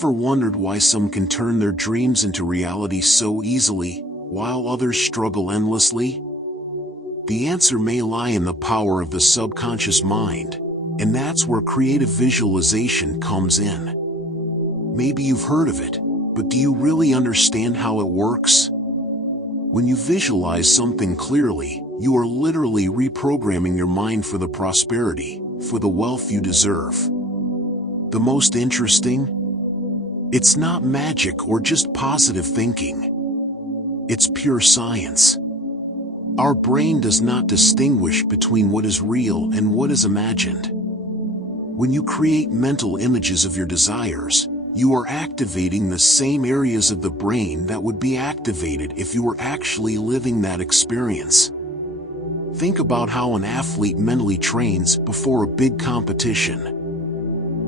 ever wondered why some can turn their dreams into reality so easily, while others struggle endlessly? The answer may lie in the power of the subconscious mind, and that's where creative visualization comes in. Maybe you've heard of it, but do you really understand how it works? When you visualize something clearly, you are literally reprogramming your mind for the prosperity, for the wealth you deserve. The most interesting? It's not magic or just positive thinking. It's pure science. Our brain does not distinguish between what is real and what is imagined. When you create mental images of your desires, you are activating the same areas of the brain that would be activated if you were actually living that experience. Think about how an athlete mentally trains before a big competition.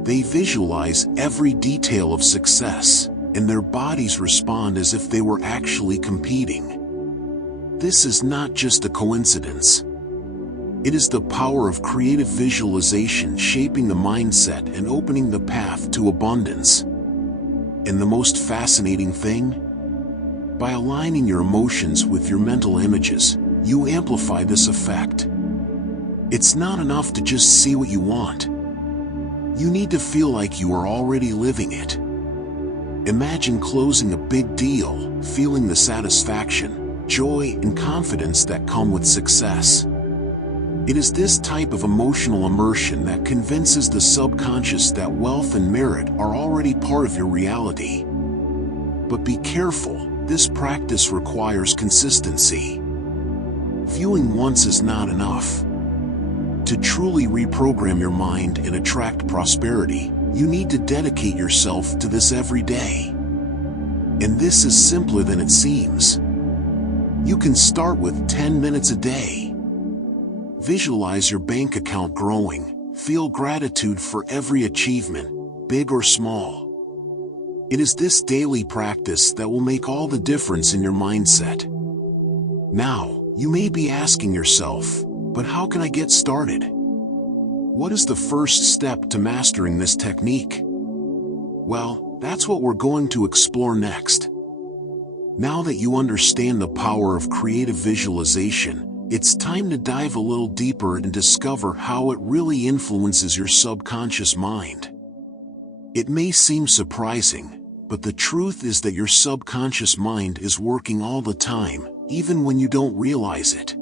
They visualize every detail of success, and their bodies respond as if they were actually competing. This is not just a coincidence. It is the power of creative visualization shaping the mindset and opening the path to abundance. And the most fascinating thing? By aligning your emotions with your mental images, you amplify this effect. It's not enough to just see what you want. You need to feel like you are already living it. Imagine closing a big deal, feeling the satisfaction, joy, and confidence that come with success. It is this type of emotional immersion that convinces the subconscious that wealth and merit are already part of your reality. But be careful, this practice requires consistency. Viewing once is not enough. To truly reprogram your mind and attract prosperity, you need to dedicate yourself to this every day. And this is simpler than it seems. You can start with 10 minutes a day. Visualize your bank account growing. Feel gratitude for every achievement, big or small. It is this daily practice that will make all the difference in your mindset. Now, you may be asking yourself, but how can I get started? What is the first step to mastering this technique? Well, that's what we're going to explore next. Now that you understand the power of creative visualization, it's time to dive a little deeper and discover how it really influences your subconscious mind. It may seem surprising, but the truth is that your subconscious mind is working all the time, even when you don't realize it.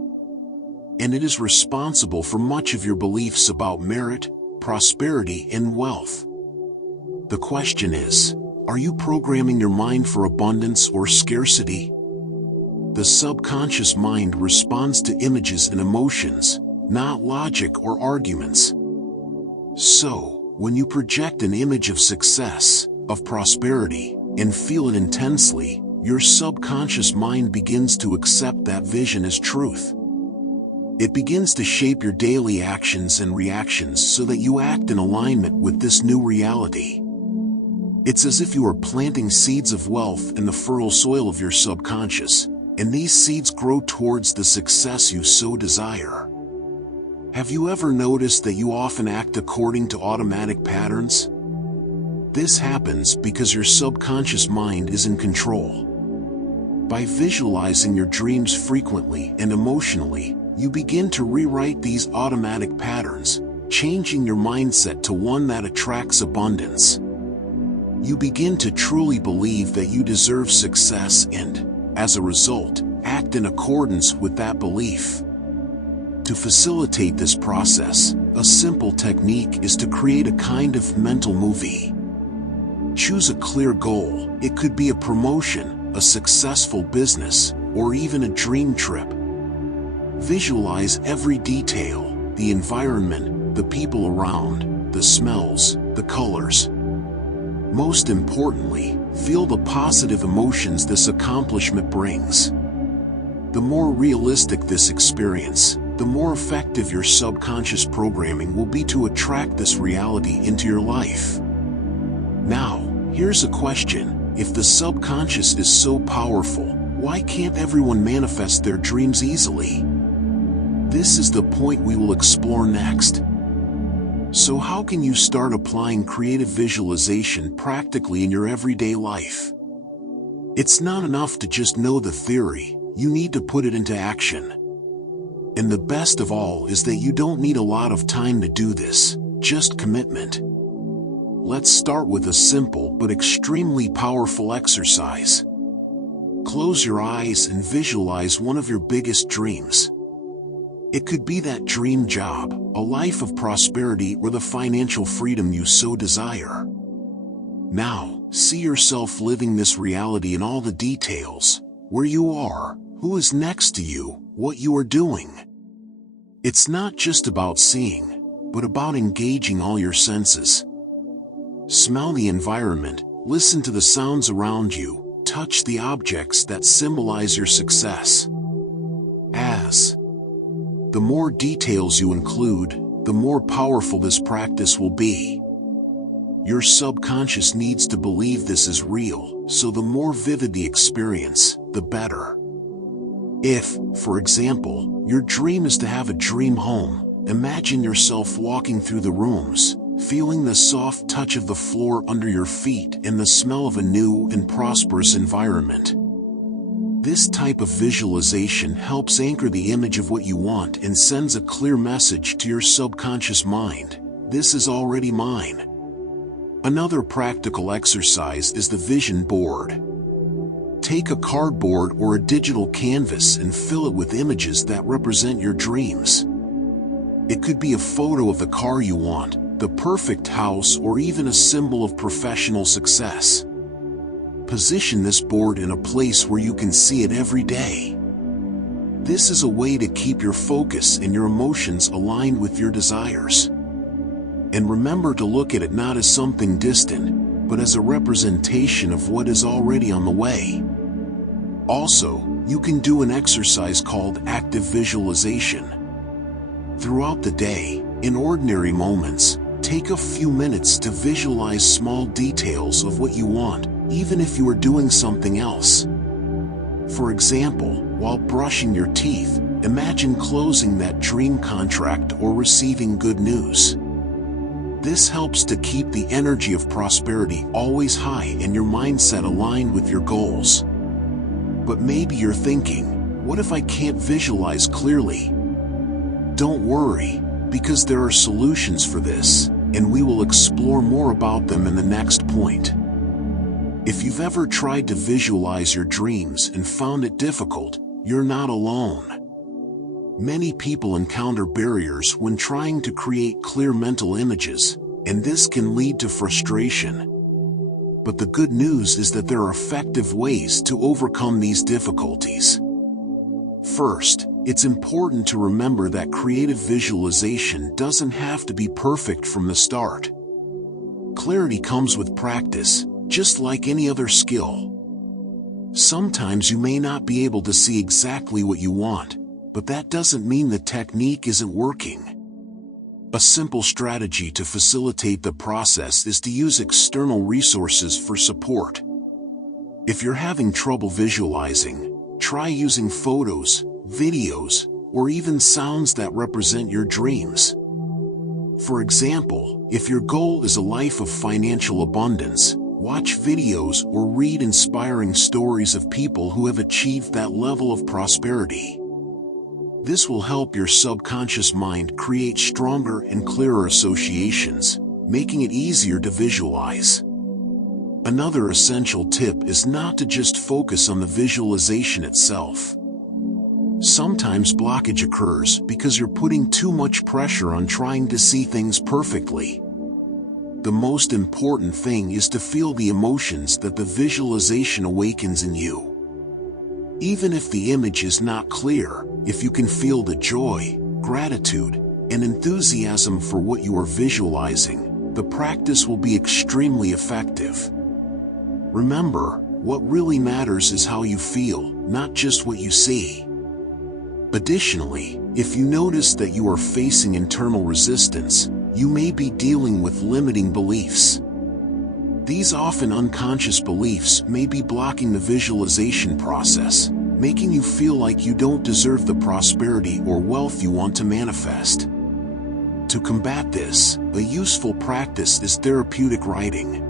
And it is responsible for much of your beliefs about merit, prosperity, and wealth. The question is, are you programming your mind for abundance or scarcity? The subconscious mind responds to images and emotions, not logic or arguments. So, when you project an image of success, of prosperity, and feel it intensely, your subconscious mind begins to accept that vision as truth. It begins to shape your daily actions and reactions so that you act in alignment with this new reality. It's as if you are planting seeds of wealth in the fertile soil of your subconscious, and these seeds grow towards the success you so desire. Have you ever noticed that you often act according to automatic patterns? This happens because your subconscious mind is in control. By visualizing your dreams frequently and emotionally, you begin to rewrite these automatic patterns, changing your mindset to one that attracts abundance. You begin to truly believe that you deserve success and, as a result, act in accordance with that belief. To facilitate this process, a simple technique is to create a kind of mental movie. Choose a clear goal. It could be a promotion, a successful business, or even a dream trip. Visualize every detail, the environment, the people around, the smells, the colors. Most importantly, feel the positive emotions this accomplishment brings. The more realistic this experience, the more effective your subconscious programming will be to attract this reality into your life. Now, here's a question. If the subconscious is so powerful, why can't everyone manifest their dreams easily? This is the point we will explore next. So how can you start applying creative visualization practically in your everyday life? It's not enough to just know the theory, you need to put it into action. And the best of all is that you don't need a lot of time to do this, just commitment. Let's start with a simple but extremely powerful exercise. Close your eyes and visualize one of your biggest dreams. It could be that dream job, a life of prosperity, or the financial freedom you so desire. Now, see yourself living this reality in all the details: where you are, who is next to you, what you are doing. It's not just about seeing, but about engaging all your senses. Smell the environment, listen to the sounds around you, touch the objects that symbolize your success. The more details you include, the more powerful this practice will be. Your subconscious needs to believe this is real, so the more vivid the experience, the better. If, for example, your dream is to have a dream home, imagine yourself walking through the rooms, feeling the soft touch of the floor under your feet and the smell of a new and prosperous environment. This type of visualization helps anchor the image of what you want and sends a clear message to your subconscious mind: this is already mine. Another practical exercise is the vision board. Take a cardboard or a digital canvas and fill it with images that represent your dreams. It could be a photo of the car you want, the perfect house, or even a symbol of professional success. Position this board in a place where you can see it every day. This is a way to keep your focus and your emotions aligned with your desires. And remember to look at it not as something distant, but as a representation of what is already on the way. Also, you can do an exercise called active visualization. Throughout the day, in ordinary moments, take a few minutes to visualize small details of what you want, even if you are doing something else. For example, while brushing your teeth, imagine closing that dream contract or receiving good news. This helps to keep the energy of prosperity always high and your mindset aligned with your goals. But maybe you're thinking, what if I can't visualize clearly? Don't worry, because there are solutions for this, and we will explore more about them in the next point. If you've ever tried to visualize your dreams and found it difficult, you're not alone. Many people encounter barriers when trying to create clear mental images, and this can lead to frustration. But the good news is that there are effective ways to overcome these difficulties. First, it's important to remember that creative visualization doesn't have to be perfect from the start. Clarity comes with practice, just like any other skill. Sometimes you may not be able to see exactly what you want, but that doesn't mean the technique isn't working. A simple strategy to facilitate the process is to use external resources for support. If you're having trouble visualizing, try using photos, videos, or even sounds that represent your dreams. For example, if your goal is a life of financial abundance, watch videos or read inspiring stories of people who have achieved that level of prosperity. This will help your subconscious mind create stronger and clearer associations, making it easier to visualize. Another essential tip is not to just focus on the visualization itself. Sometimes blockage occurs because you're putting too much pressure on trying to see things perfectly. The most important thing is to feel the emotions that the visualization awakens in you. Even if the image is not clear, if you can feel the joy, gratitude, and enthusiasm for what you are visualizing, the practice will be extremely effective. Remember, what really matters is how you feel, not just what you see. Additionally, if you notice that you are facing internal resistance, you may be dealing with limiting beliefs. These often unconscious beliefs may be blocking the visualization process, making you feel like you don't deserve the prosperity or wealth you want to manifest. To combat this, a useful practice is therapeutic writing.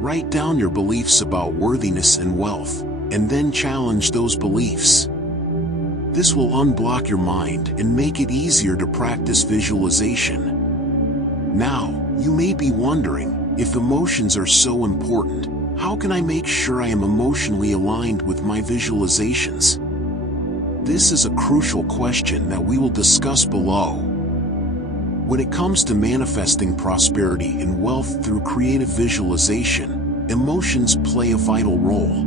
Write down your beliefs about worthiness and wealth, and then challenge those beliefs. This will unblock your mind and make it easier to practice visualization. Now, you may be wondering, if emotions are so important, how can I make sure I am emotionally aligned with my visualizations? This is a crucial question that we will discuss below. When it comes to manifesting prosperity and wealth through creative visualization, emotions play a vital role.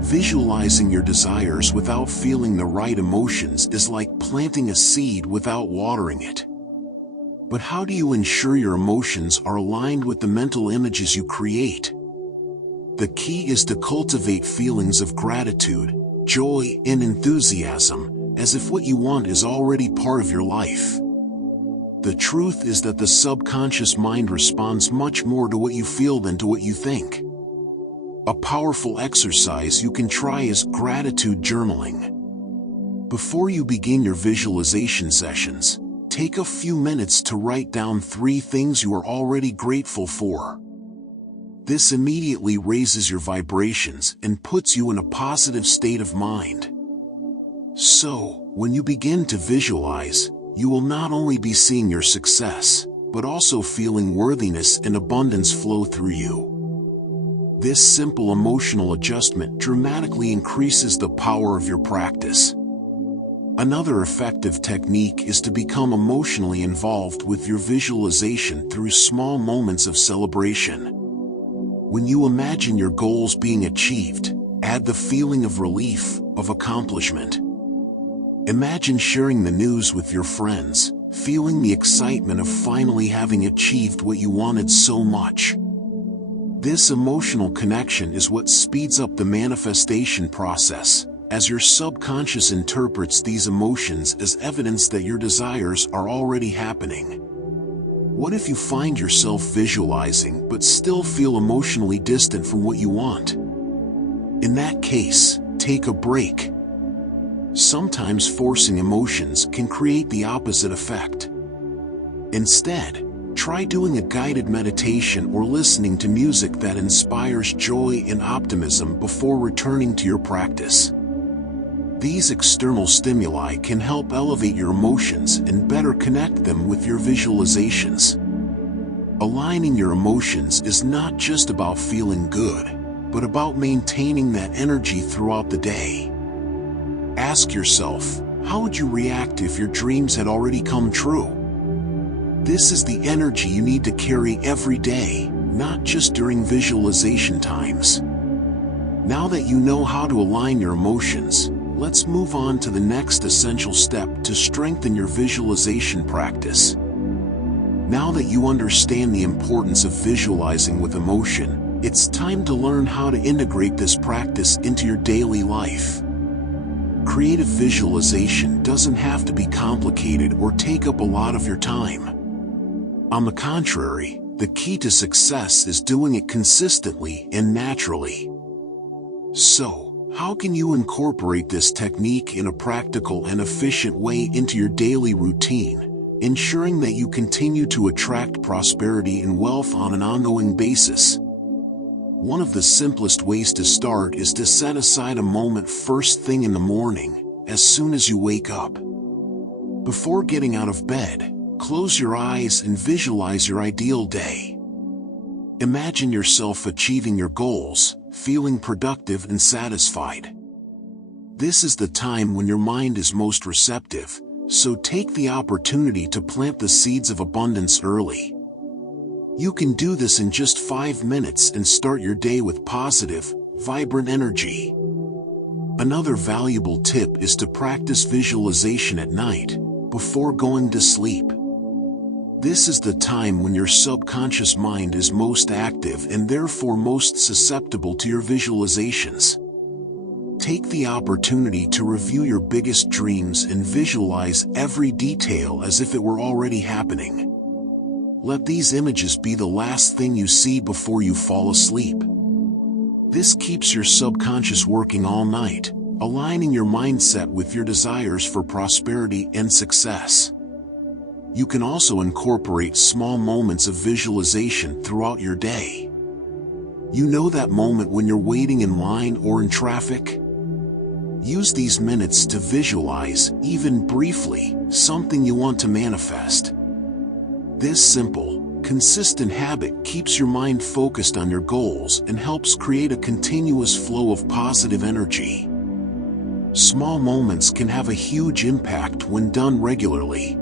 Visualizing your desires without feeling the right emotions is like planting a seed without watering it. But how do you ensure your emotions are aligned with the mental images you create? The key is to cultivate feelings of gratitude, joy, and enthusiasm, as if what you want is already part of your life. The truth is that the subconscious mind responds much more to what you feel than to what you think. A powerful exercise you can try is gratitude journaling. Before you begin your visualization sessions, take a few minutes to write down 3 things you are already grateful for. This immediately raises your vibrations and puts you in a positive state of mind. So, when you begin to visualize, you will not only be seeing your success, but also feeling worthiness and abundance flow through you. This simple emotional adjustment dramatically increases the power of your practice. Another effective technique is to become emotionally involved with your visualization through small moments of celebration. When you imagine your goals being achieved, add the feeling of relief, of accomplishment. Imagine sharing the news with your friends, feeling the excitement of finally having achieved what you wanted so much. This emotional connection is what speeds up the manifestation process, as your subconscious interprets these emotions as evidence that your desires are already happening. What if you find yourself visualizing but still feel emotionally distant from what you want? In that case, take a break. Sometimes forcing emotions can create the opposite effect. Instead, try doing a guided meditation or listening to music that inspires joy and optimism before returning to your practice. These external stimuli can help elevate your emotions and better connect them with your visualizations. Aligning your emotions is not just about feeling good, but about maintaining that energy throughout the day. Ask yourself, how would you react if your dreams had already come true? This is the energy you need to carry every day, not just during visualization times. Now that you know how to align your emotions, let's move on to the next essential step to strengthen your visualization practice. Now that you understand the importance of visualizing with emotion, it's time to learn how to integrate this practice into your daily life. Creative visualization doesn't have to be complicated or take up a lot of your time. On the contrary, the key to success is doing it consistently and naturally. So, how can you incorporate this technique in a practical and efficient way into your daily routine, ensuring that you continue to attract prosperity and wealth on an ongoing basis? One of the simplest ways to start is to set aside a moment first thing in the morning, as soon as you wake up. Before getting out of bed, close your eyes and visualize your ideal day. Imagine yourself achieving your goals, feeling productive and satisfied. This is the time when your mind is most receptive, so take the opportunity to plant the seeds of abundance early. You can do this in just 5 minutes and start your day with positive, vibrant energy. Another valuable tip is to practice visualization at night, before going to sleep. This is the time when your subconscious mind is most active and therefore most susceptible to your visualizations. Take the opportunity to review your biggest dreams and visualize every detail as if it were already happening. Let these images be the last thing you see before you fall asleep. This keeps your subconscious working all night, aligning your mindset with your desires for prosperity and success. You can also incorporate small moments of visualization throughout your day. You know that moment when you're waiting in line or in traffic? Use these minutes to visualize, even briefly, something you want to manifest. This simple, consistent habit keeps your mind focused on your goals and helps create a continuous flow of positive energy. Small moments can have a huge impact when done regularly.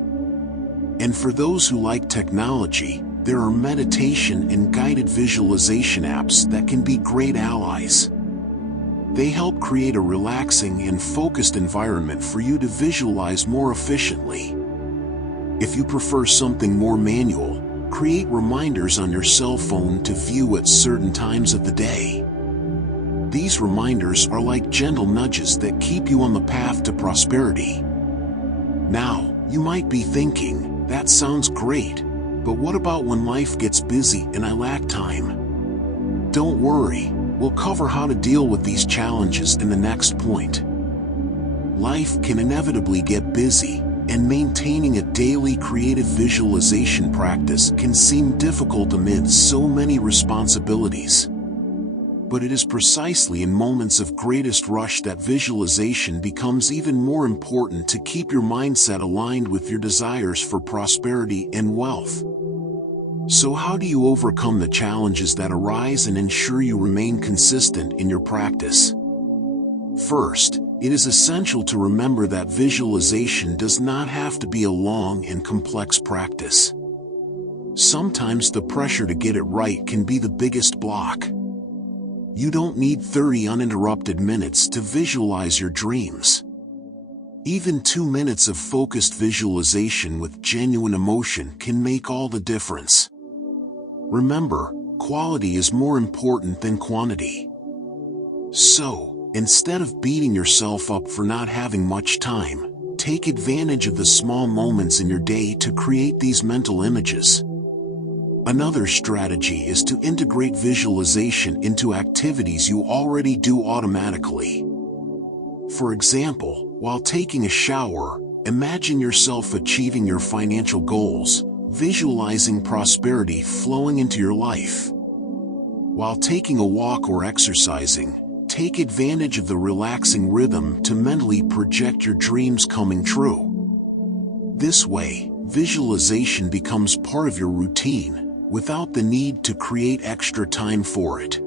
And for those who like technology, there are meditation and guided visualization apps that can be great allies. They help create a relaxing and focused environment for you to visualize more efficiently. If you prefer something more manual, create reminders on your cell phone to view at certain times of the day. These reminders are like gentle nudges that keep you on the path to prosperity. Now, you might be thinking, that sounds great, but what about when life gets busy and I lack time? Don't worry, we'll cover how to deal with these challenges in the next point. Life can inevitably get busy, and maintaining a daily creative visualization practice can seem difficult amid so many responsibilities. But it is precisely in moments of greatest rush that visualization becomes even more important to keep your mindset aligned with your desires for prosperity and wealth. So how do you overcome the challenges that arise and ensure you remain consistent in your practice? First, it is essential to remember that visualization does not have to be a long and complex practice. Sometimes the pressure to get it right can be the biggest block. You don't need 30 uninterrupted minutes to visualize your dreams. Even 2 minutes of focused visualization with genuine emotion can make all the difference. Remember, quality is more important than quantity. So, instead of beating yourself up for not having much time, take advantage of the small moments in your day to create these mental images. Another strategy is to integrate visualization into activities you already do automatically. For example, while taking a shower, imagine yourself achieving your financial goals, visualizing prosperity flowing into your life. While taking a walk or exercising, take advantage of the relaxing rhythm to mentally project your dreams coming true. This way, visualization becomes part of your routine, without the need to create extra time for it.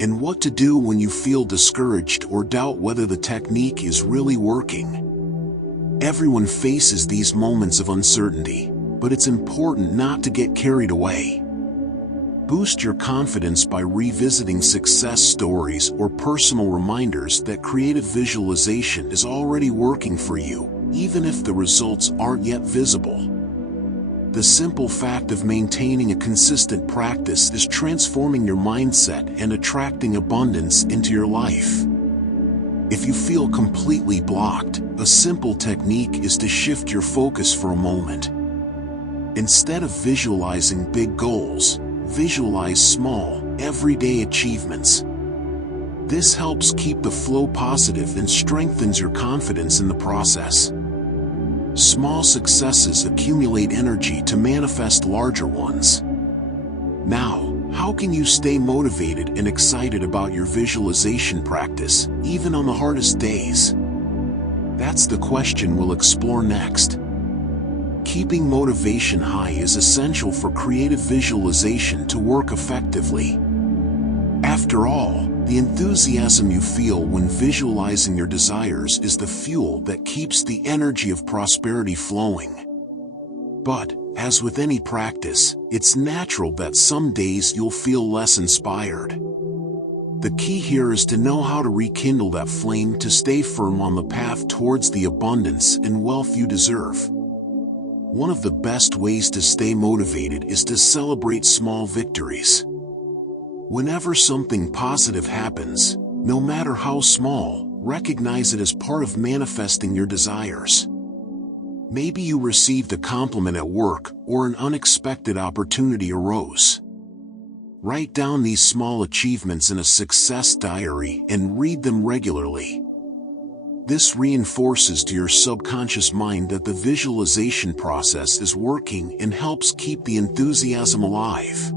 And what to do when you feel discouraged or doubt whether the technique is really working. Everyone faces these moments of uncertainty, but it's important not to get carried away. Boost your confidence by revisiting success stories or personal reminders that creative visualization is already working for you, even if the results aren't yet visible. The simple fact of maintaining a consistent practice is transforming your mindset and attracting abundance into your life. If you feel completely blocked, a simple technique is to shift your focus for a moment. Instead of visualizing big goals, visualize small, everyday achievements. This helps keep the flow positive and strengthens your confidence in the process. Small successes accumulate energy to manifest larger ones. Now, how can you stay motivated and excited about your visualization practice, even on the hardest days? That's the question we'll explore next. Keeping motivation high is essential for creative visualization to work effectively. After all, the enthusiasm you feel when visualizing your desires is the fuel that keeps the energy of prosperity flowing. But, as with any practice, it's natural that some days you'll feel less inspired. The key here is to know how to rekindle that flame to stay firm on the path towards the abundance and wealth you deserve. One of the best ways to stay motivated is to celebrate small victories. Whenever something positive happens, no matter how small, recognize it as part of manifesting your desires. Maybe you received a compliment at work or an unexpected opportunity arose. Write down these small achievements in a success diary and read them regularly. This reinforces to your subconscious mind that the visualization process is working and helps keep the enthusiasm alive.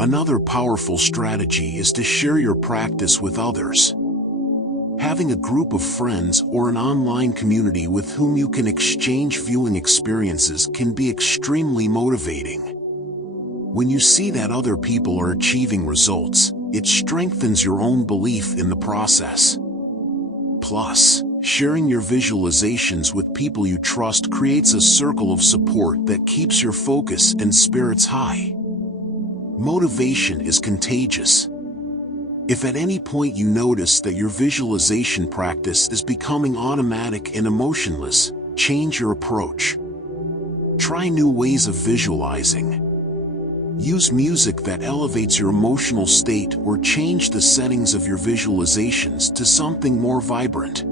Another powerful strategy is to share your practice with others. Having a group of friends or an online community with whom you can exchange viewing experiences can be extremely motivating. When you see that other people are achieving results, it strengthens your own belief in the process. Plus, sharing your visualizations with people you trust creates a circle of support that keeps your focus and spirits high. Motivation is contagious. If at any point you notice that your visualization practice is becoming automatic and emotionless, change your approach. Try new ways of visualizing. Use music that elevates your emotional state or change the settings of your visualizations to something more vibrant.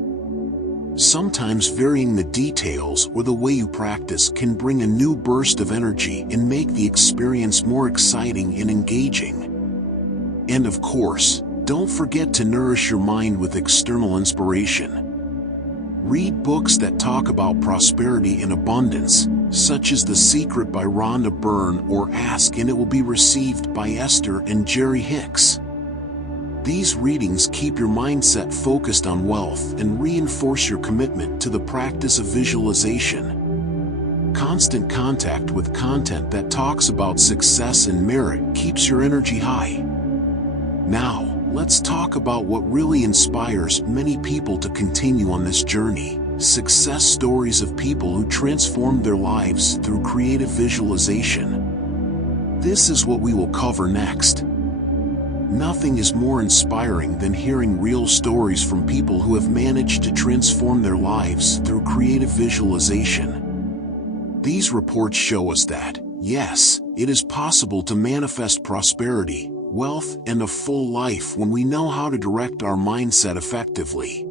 Sometimes varying the details or the way you practice can bring a new burst of energy and make the experience more exciting and engaging. And of course, don't forget to nourish your mind with external inspiration. Read books that talk about prosperity and abundance, such as The Secret by Rhonda Byrne or Ask and It Will Be Received by Esther and Jerry Hicks. These readings keep your mindset focused on wealth and reinforce your commitment to the practice of visualization. Constant contact with content that talks about success and merit keeps your energy high. Now, let's talk about what really inspires many people to continue on this journey. Success stories of people who transformed their lives through creative visualization. This is what we will cover next. Nothing is more inspiring than hearing real stories from people who have managed to transform their lives through creative visualization. These reports show us that, yes, it is possible to manifest prosperity, wealth, and a full life when we know how to direct our mindset effectively.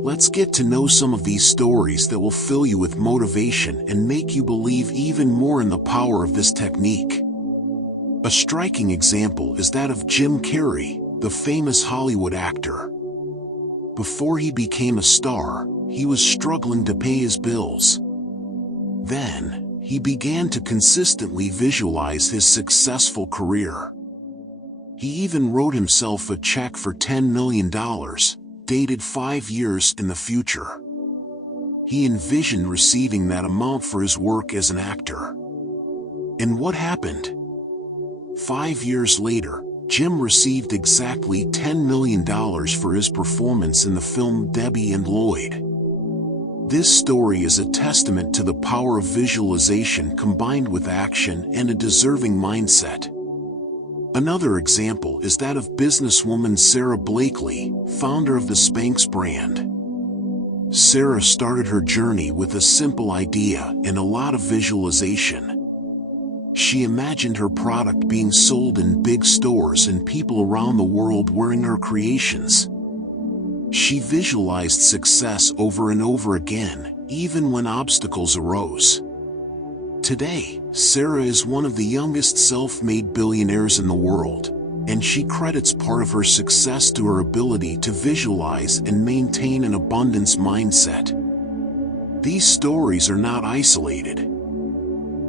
Let's get to know some of these stories that will fill you with motivation and make you believe even more in the power of this technique. A striking example is that of Jim Carrey, the famous Hollywood actor. Before he became a star, he was struggling to pay his bills. Then, he began to consistently visualize his successful career. He even wrote himself a check for $10 million, dated 5 years in the future. He envisioned receiving that amount for his work as an actor. And what happened? 5 years later, Jim received exactly $10 million for his performance in the film Debbie and Lloyd. This story is a testament to the power of visualization combined with action and a deserving mindset. Another example is that of businesswoman Sarah Blakely, founder of the Spanx brand. Sarah started her journey with a simple idea and a lot of visualization. She imagined her product being sold in big stores and people around the world wearing her creations. She visualized success over and over again, even when obstacles arose. Today, Sarah is one of the youngest self-made billionaires in the world, and she credits part of her success to her ability to visualize and maintain an abundance mindset. These stories are not isolated.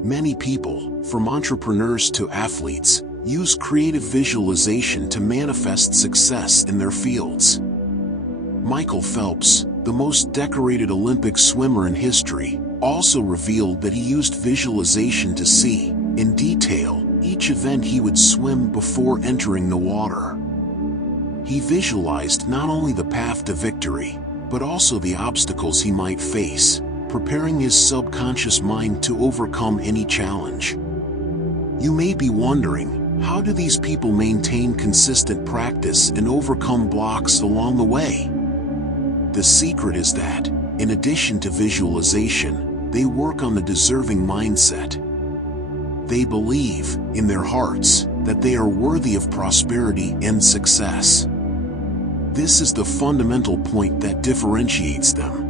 Many people, from entrepreneurs to athletes, use creative visualization to manifest success in their fields. Michael Phelps, the most decorated Olympic swimmer in history, also revealed that he used visualization to see, in detail, each event he would swim before entering the water. He visualized not only the path to victory, but also the obstacles he might face, preparing his subconscious mind to overcome any challenge. You may be wondering, how do these people maintain consistent practice and overcome blocks along the way? The secret is that, in addition to visualization, they work on the deserving mindset. They believe, in their hearts, that they are worthy of prosperity and success. This is the fundamental point that differentiates them.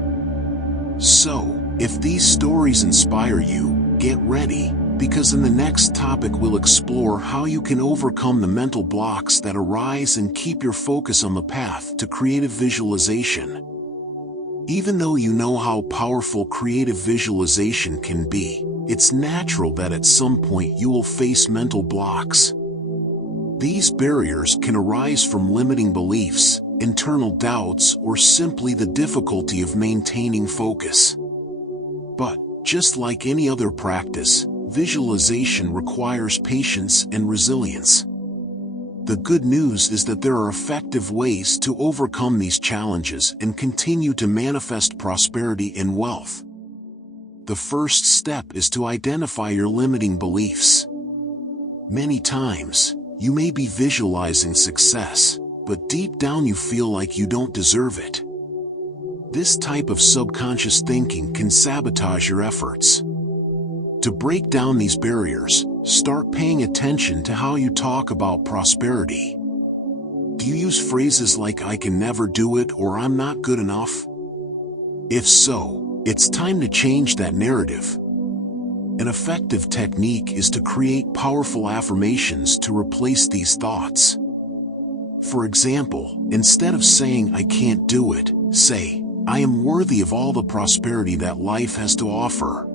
So, if these stories inspire you, get ready, because in the next topic we'll explore how you can overcome the mental blocks that arise and keep your focus on the path to creative visualization. Even though you know how powerful creative visualization can be, it's natural that at some point you will face mental blocks. These barriers can arise from limiting beliefs, internal doubts, or simply the difficulty of maintaining focus. But, just like any other practice, visualization requires patience and resilience. The good news is that there are effective ways to overcome these challenges and continue to manifest prosperity and wealth. The first step is to identify your limiting beliefs. Many times, you may be visualizing success, but deep down you feel like you don't deserve it. This type of subconscious thinking can sabotage your efforts. To break down these barriers, start paying attention to how you talk about prosperity. Do you use phrases like "I can never do it" or "I'm not good enough"? If so, it's time to change that narrative. An effective technique is to create powerful affirmations to replace these thoughts. For example, instead of saying "I can't do it," say, "I am worthy of all the prosperity that life has to offer."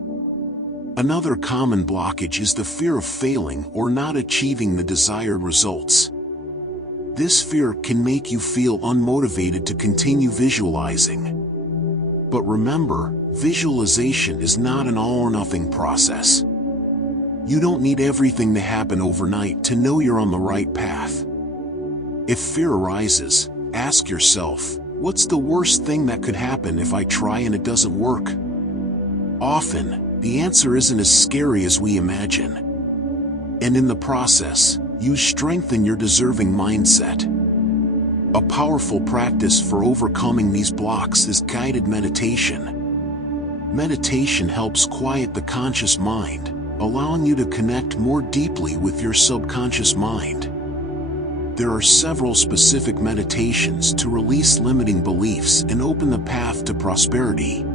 Another common blockage is the fear of failing or not achieving the desired results. This fear can make you feel unmotivated to continue visualizing. But remember, visualization is not an all-or-nothing process. You don't need everything to happen overnight to know you're on the right path. If fear arises, ask yourself, what's the worst thing that could happen if I try and it doesn't work? Often, the answer isn't as scary as we imagine. And in the process, you strengthen your deserving mindset. A powerful practice for overcoming these blocks is guided meditation. Meditation helps quiet the conscious mind, allowing you to connect more deeply with your subconscious mind. There are several specific meditations to release limiting beliefs and open the path to prosperity.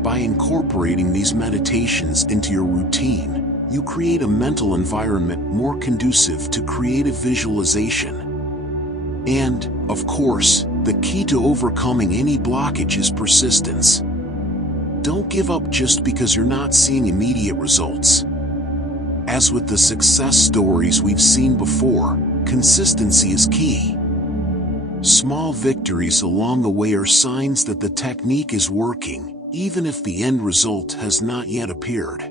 By incorporating these meditations into your routine, you create a mental environment more conducive to creative visualization. And, of course, the key to overcoming any blockage is persistence. Don't give up just because you're not seeing immediate results. As with the success stories we've seen before, consistency is key. Small victories along the way are signs that the technique is working, even if the end result has not yet appeared.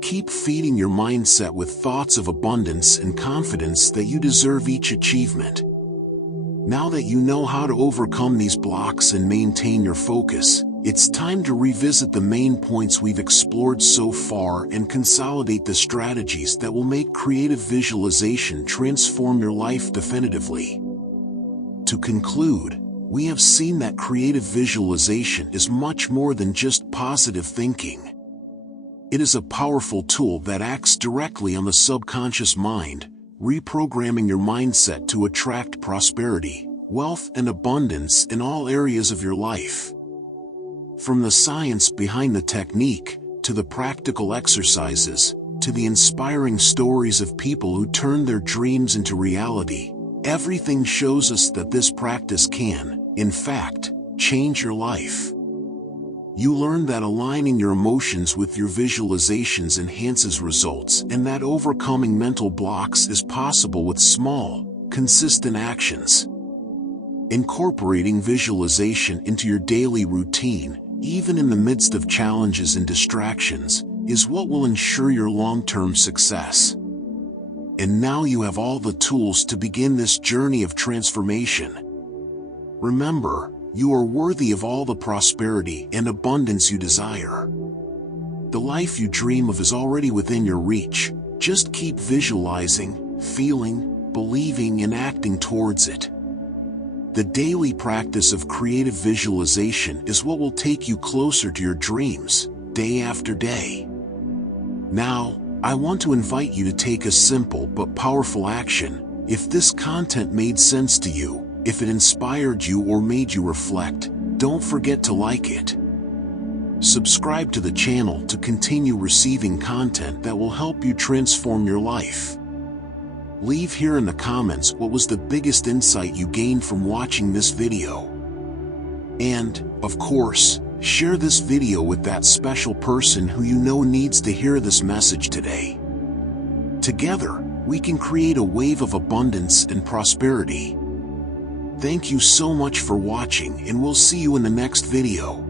Keep feeding your mindset with thoughts of abundance and confidence that you deserve each achievement. Now that you know how to overcome these blocks and maintain your focus, it's time to revisit the main points we've explored so far and consolidate the strategies that will make creative visualization transform your life definitively. To conclude, we have seen that creative visualization is much more than just positive thinking. It is a powerful tool that acts directly on the subconscious mind, reprogramming your mindset to attract prosperity, wealth, and abundance in all areas of your life. From the science behind the technique, to the practical exercises, to the inspiring stories of people who turned their dreams into reality, everything shows us that this practice can, in fact, change your life. You learn that aligning your emotions with your visualizations enhances results and that overcoming mental blocks is possible with small, consistent actions. Incorporating visualization into your daily routine, even in the midst of challenges and distractions, is what will ensure your long-term success. And now you have all the tools to begin this journey of transformation. Remember, you are worthy of all the prosperity and abundance you desire. The life you dream of is already within your reach. Just keep visualizing, feeling, believing, and acting towards it. The daily practice of creative visualization is what will take you closer to your dreams, day after day. Now, I want to invite you to take a simple but powerful action. If this content made sense to you, if it inspired you or made you reflect, don't forget to like it. Subscribe to the channel to continue receiving content that will help you transform your life. Leave here in the comments what was the biggest insight you gained from watching this video. And, of course, share this video with that special person who you know needs to hear this message today. Together, we can create a wave of abundance and prosperity. Thank you so much for watching, and we'll see you in the next video.